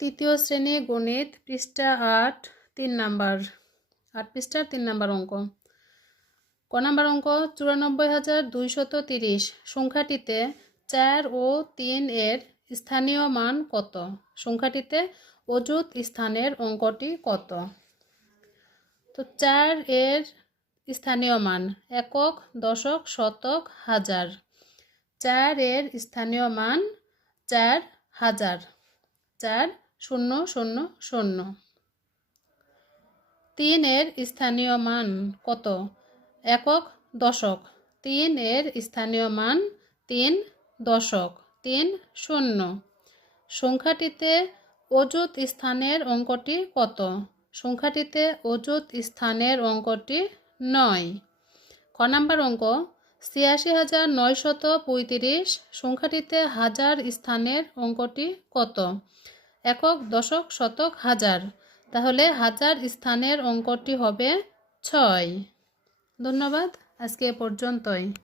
তৃতীয় শ্রেণী গণিত পৃষ্ঠা ৮ 3 নাম্বার ৮ পৃষ্ঠার 3 নাম্বার অঙ্ক। ক নাম্বার অঙ্ক ৯৪,২৩০ সংখ্যাটিতে ৪ ও ৩ এর স্থানীয় মান কত? সংখ্যাটিতে অযুত স্থানের অঙ্কটি কত? তো ৪ এর স্থানীয় মান একক, দশক, শতক, হাজার। ৪ এর স্থানীয় মান ৪,০০০, ৪,০০০। ৩ এর স্থানীয় মান কত? একক, দশক। ৩ এর স্থানীয় মান ৩ দশক, ৩ শূন্য। সংখ্যাটিতে অযুত স্থানের অঙ্কটি কত? সংখ্যাটিতে অযুত স্থানের অঙ্কটি ৯। ক নাম্বার অঙ্ক ৮৬,৯৩৫ সংখ্যাটিতে হাজার স্থানের অঙ্কটি কত? একক, দশক, শতক, হাজার। তাহলে হাজার স্থানের অঙ্কটি হবে ৬। ধন্যবাদ, আজকে এ পর্যন্তই।